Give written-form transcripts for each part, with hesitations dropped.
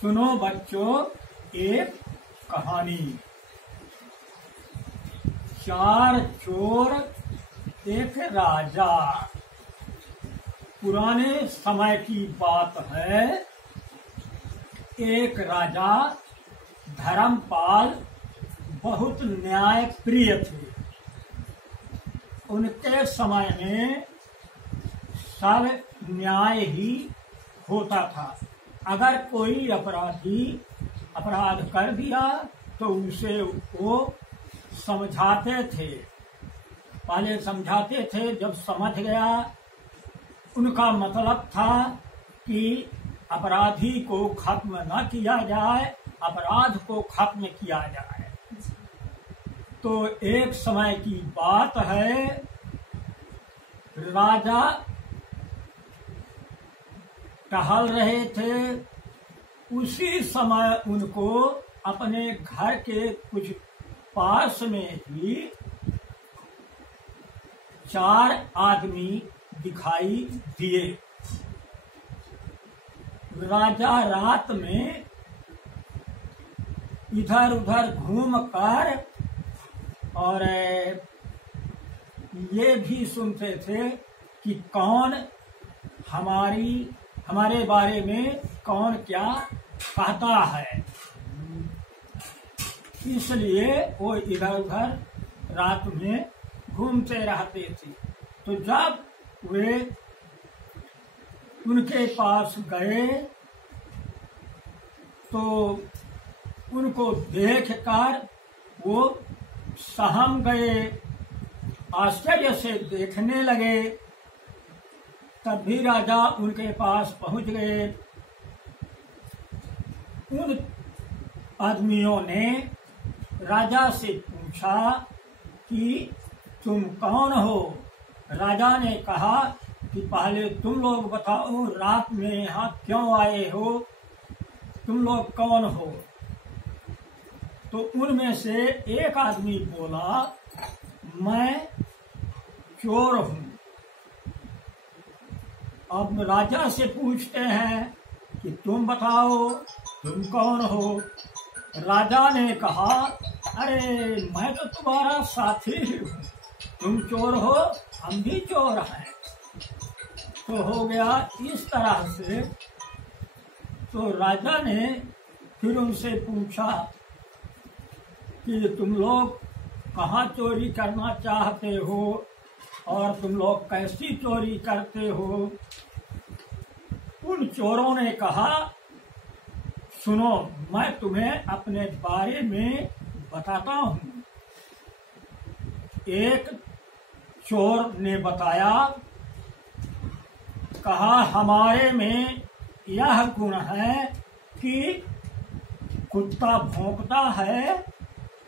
सुनो बच्चों एक कहानी। चार चोर एक राजा। पुराने समय की बात है। एक राजा धर्मपाल बहुत न्याय प्रिय थे। उनके समय में सब न्याय ही होता था। अगर कोई अपराधी अपराध कर दिया तो उसे वो समझाते थे। पहले समझाते थे, जब समझ गया उनका मतलब था कि अपराधी को खत्म न किया जाए, अपराध को खत्म किया जाए। तो एक समय की बात है, राजा टहल रहे थे। उसी समय उनको अपने घर के कुछ पास में ही चार आदमी दिखाई दिए। राजा रात में इधर उधर घूमकर और ये भी सुनते थे कि कौन हमारे बारे में कौन क्या कहता है। इसलिए वो इधर उधर रात में घूमते रहते थे। तो जब वे उनके पास गए तो उनको देखकर वो सहम गए, आश्चर्य से देखने लगे। तब भी राजा उनके पास पहुंच गए। उन आदमियों ने राजा से पूछा कि तुम कौन हो। राजा ने कहा कि पहले तुम लोग बताओ, रात में यहाँ क्यों आए हो, तुम लोग कौन हो। तो उनमें से एक आदमी बोला, मैं चोर हूँ। अब राजा से पूछते हैं कि तुम बताओ तुम कौन हो। राजा ने कहा, अरे मैं तो तुम्हारा साथी ही हूँ, तुम चोर हो हम भी चोर हैं। तो हो गया इस तरह से। तो राजा ने फिर उनसे पूछा कि तुम लोग कहाँ चोरी करना चाहते हो और तुम लोग कैसी चोरी करते हो। उन चोरों ने कहा, सुनो मैं तुम्हें अपने बारे में बताता हूँ। एक चोर ने बताया, कहा हमारे में यह गुण है कि कुत्ता भौंकता है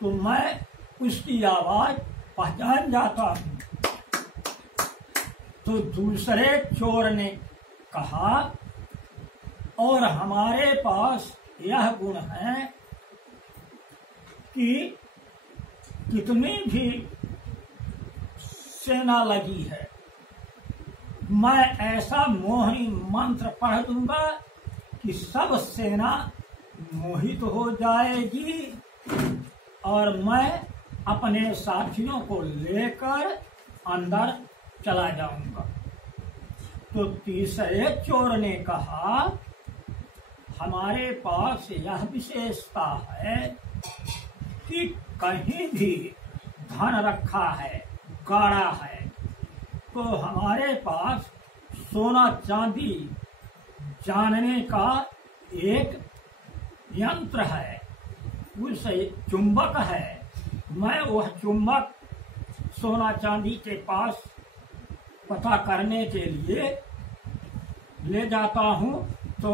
तो मैं उसकी आवाज पहचान जाता हूँ। तो दूसरे चोर ने कहा, और हमारे पास यह गुण है कि कितनी भी सेना लगी है, मैं ऐसा मोहिनी मंत्र पढ़ दूंगा कि सब सेना मोहित हो जाएगी और मैं अपने साथियों को लेकर अंदर चला जाऊंगा। तो तीसरे चोर ने कहा, हमारे पास यह विशेषता है कि कहीं भी धन रखा है, गाड़ा है, तो हमारे पास सोना चांदी जानने का एक यंत्र है, उस चुंबक है। मैं वह चुंबक सोना चांदी के पास पता करने के लिए ले जाता हूँ तो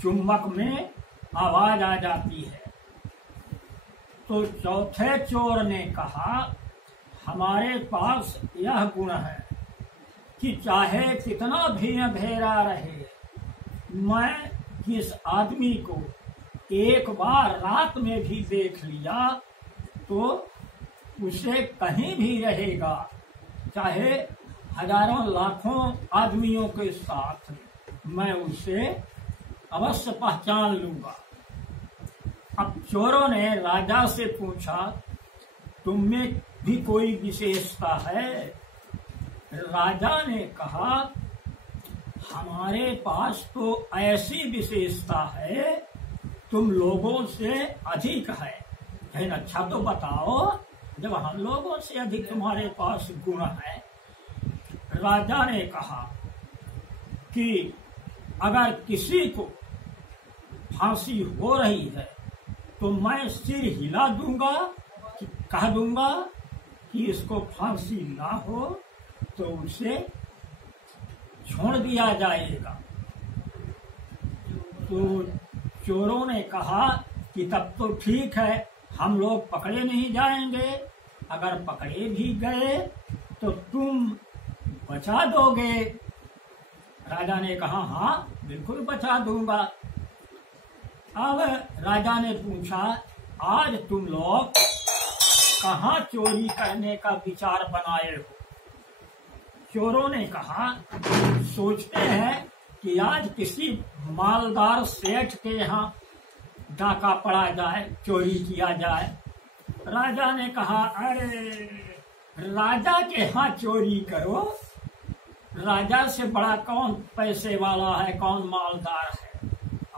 चुंबक में आवाज आ जाती है। तो चौथे चोर ने कहा, हमारे पास यह गुण है कि चाहे कितना भी अंधेरा रहे, मैं किस आदमी को एक बार रात में भी देख लिया तो उसे कहीं भी रहेगा, चाहे हजारों लाखों आदमियों के साथ मैं उसे अवश्य पहचान लूंगा। अब चोरों ने राजा से पूछा, तुम में भी कोई विशेषता है? राजा ने कहा, हमारे पास तो ऐसी विशेषता है तुम लोगों से अधिक है। लेकिन अच्छा तो बताओ, जब हम लोगों से अधिक तुम्हारे पास गुण है। राजा ने कहा कि अगर किसी को फांसी हो रही है तो मैं सिर हिला दूंगा, कि कह दूंगा कि इसको फांसी ना हो तो उसे छोड़ दिया जाएगा। तो चोरों ने कहा कि तब तो ठीक है, हम लोग पकड़े नहीं जाएंगे। अगर पकड़े भी गए तो तुम बचा दोगे? राजा ने कहा, हाँ बिल्कुल बचा दूंगा। अब राजा ने पूछा, आज तुम लोग कहाँ चोरी करने का विचार बनाए हो? चोरों ने कहा, सोचते हैं कि आज किसी मालदार सेठ के यहाँ डाका पड़ा जाए, चोरी किया जाए। राजा ने कहा, अरे राजा के यहाँ चोरी करो, राजा से बड़ा कौन पैसे वाला है, कौन मालदार है।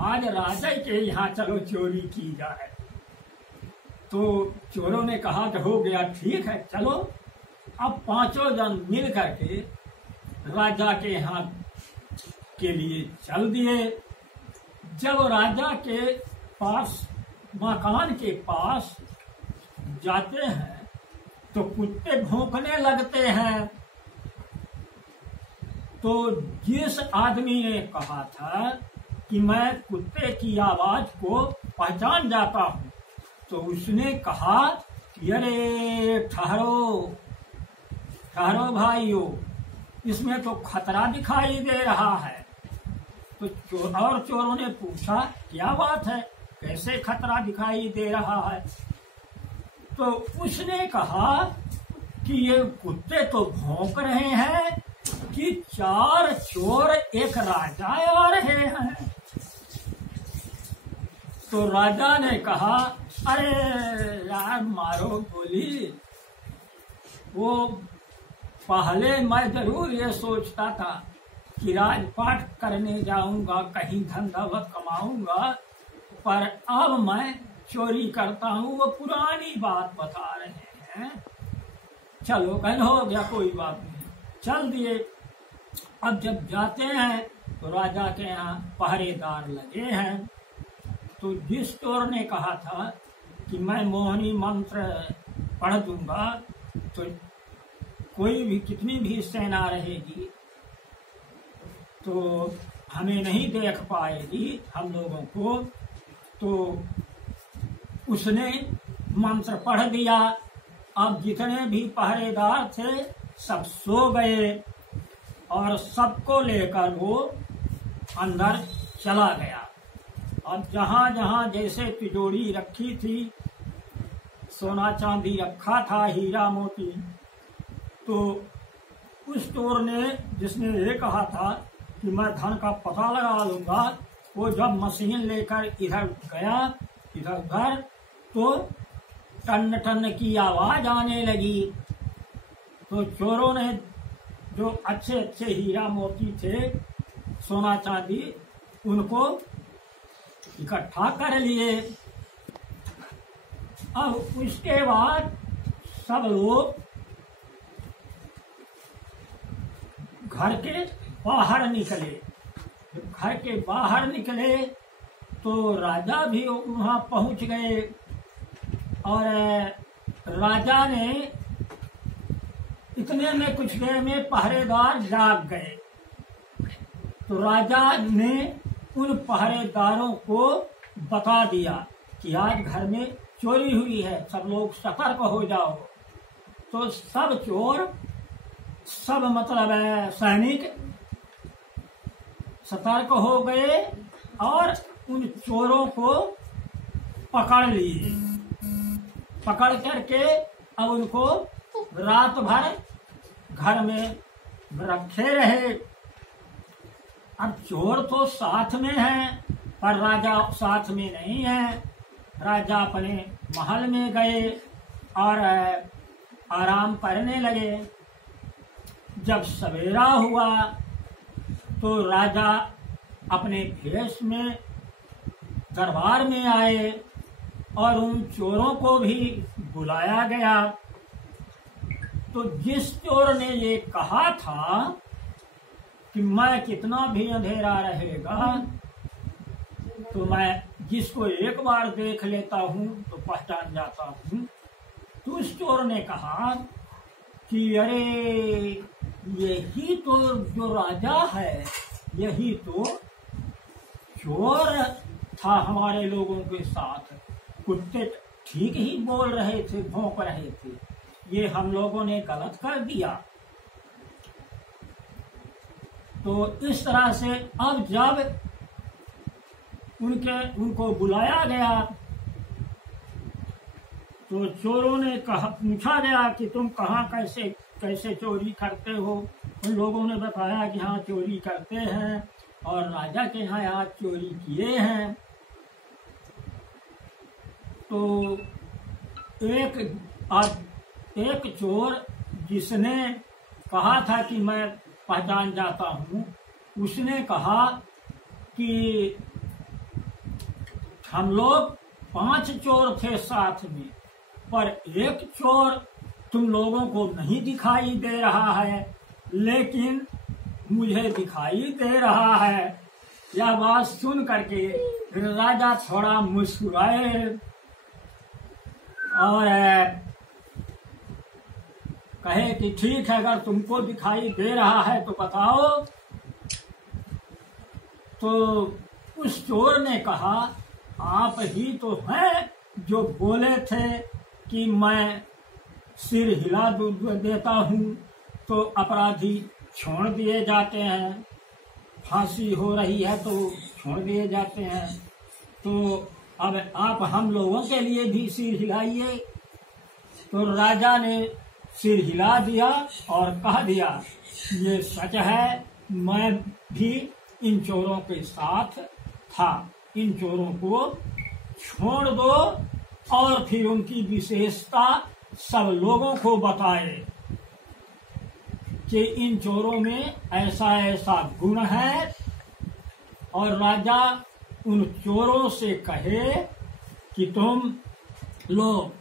आज राजा के यहाँ चलो चोरी की जाए। तो चोरों ने कहा कि हो गया, ठीक है चलो। अब पांचों जन मिल करके राजा के यहाँ के लिए चल दिए। जब राजा के पास, मकान के पास जाते हैं तो कुत्ते भौंकने लगते हैं। तो जिस आदमी ने कहा था कि मैं कुत्ते की आवाज को पहचान जाता हूँ, तो उसने कहा कि अरे ठहरो ठहरो भाइयों, इसमें तो खतरा दिखाई दे रहा है। तो चोरों ने पूछा, क्या बात है, कैसे खतरा दिखाई दे रहा है? तो उसने कहा कि ये कुत्ते तो भौंक रहे हैं कि 4 चोर एक राजा आ रहे हैं। तो राजा ने कहा, अरे यार मारो गोली। वो पहले मैं जरूर ये सोचता था कि राजपाट करने जाऊंगा, कहीं धन दौलत कमाऊंगा, पर अब मैं चोरी करता हूँ। वो पुरानी बात बता रहे हैं। चलो कहीं हो गया, कोई बात नहीं, चल दिए। अब जब जाते हैं तो राजा के यहाँ पहरेदार लगे हैं। तो जिस चोर ने कहा था कि मैं मोहनी मंत्र पढ़ दूंगा, तो कोई भी, कितनी भी सेना रहेगी तो हमें नहीं देख पाएगी, हम लोगों को। तो उसने मंत्र पढ़ दिया। अब जितने भी पहरेदार थे सब सो गए और सबको लेकर वो अंदर चला गया। अब जहां जहां जैसे तिजोरी रखी थी, सोना चांदी रखा था, हीरा मोती, तो उस चोर ने, जिसने ये कहा था कि मैं धन का पता लगा लूंगा, वो जब मशीन लेकर इधर गया, इधर उधर, तो टन टन की आवाज आने लगी। तो चोरों ने जो अच्छे अच्छे हीरा मोती थे, सोना चांदी, उनको इकट्ठा कर लिए। अब उसके बाद सब लोग घर के बाहर निकले। जब घर के बाहर निकले तो राजा भी वहां पहुंच गए और राजा ने इतने में कुछ देर में पहरेदार जाग गए। तो राजा ने उन पहरेदारों को बता दिया कि आज घर में चोरी हुई है, सब लोग सतर्क हो जाओ। तो सब चोर, सब मतलब सैनिक सतर्क हो गए और उन चोरों को पकड़ लिए। पकड़ करके अब उनको रात भर घर में रखे रहे। अब चोर तो साथ में हैं, पर राजा साथ में नहीं है। राजा अपने महल में गए और आराम करने लगे। जब सवेरा हुआ तो राजा अपने भेष में दरबार में आए और उन चोरों को भी बुलाया गया। तो जिस चोर ने ये कहा था कि मैं कितना भी अंधेरा रहेगा तो मैं जिसको एक बार देख लेता हूँ तो पहचान जाता हूँ, तो उस चोर ने कहा कि अरे यही तो जो राजा है, यही तो चोर था हमारे लोगों के साथ। कुत्ते ठीक ही बोल रहे थे, भौंक रहे थे, ये हम लोगों ने गलत कर दिया। तो इस तरह से अब जब उनको बुलाया गया तो चोरों ने पूछा गया कि तुम कहाँ कैसे चोरी करते हो। उन लोगों ने बताया कि हाँ चोरी करते हैं और राजा के यहाँ आज चोरी किए हैं। तो एक चोर जिसने कहा था कि मैं पहचान जाता हूँ, उसने कहा कि हम लोग 5 चोर थे साथ में, पर एक चोर तुम लोगों को नहीं दिखाई दे रहा है, लेकिन मुझे दिखाई दे रहा है। यह बात सुन करके राजा थोड़ा मुस्कुराए और कहे कि ठीक है, अगर तुमको दिखाई दे रहा है तो बताओ। तो उस चोर ने कहा आप ही तो हैं जो बोले थे कि मैं सिर हिला देता हूँ तो अपराधी छोड़ दिए जाते हैं, फांसी हो रही है तो छोड़ दिए जाते हैं, तो अब आप हम लोगों के लिए भी सिर हिलाइए। तो राजा ने सिर हिला दिया और कह दिया ये सच है, मैं भी इन चोरों के साथ था, इन चोरों को छोड़ दो। और फिर उनकी विशेषता सब लोगों को बताए कि इन चोरों में ऐसा ऐसा गुण है। और राजा उन चोरों से कहे कि तुम लोग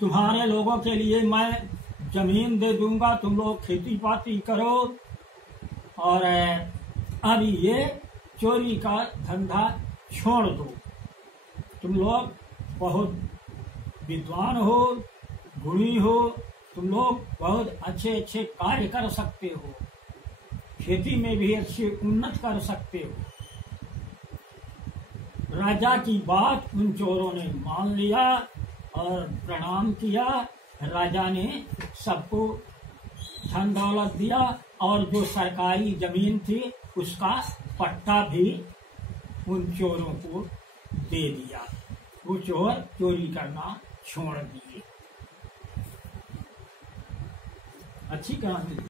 तुम्हारे लोगों के लिए मैं जमीन दे दूंगा, तुम लोग खेती पाती करो और अब ये चोरी का धंधा छोड़ दो। तुम लोग बहुत विद्वान हो, गुणी हो, तुम लोग बहुत अच्छे अच्छे कार्य कर सकते हो, खेती में भी अच्छे उन्नत कर सकते हो। राजा की बात उन चोरों ने मान लिया और प्रणाम किया। राजा ने सबको धन दौलत दिया और जो सरकारी जमीन थी उसका पट्टा भी उन चोरों को दे दिया। वो चोर चोरी करना छोड़ दिए। अच्छी कहानी।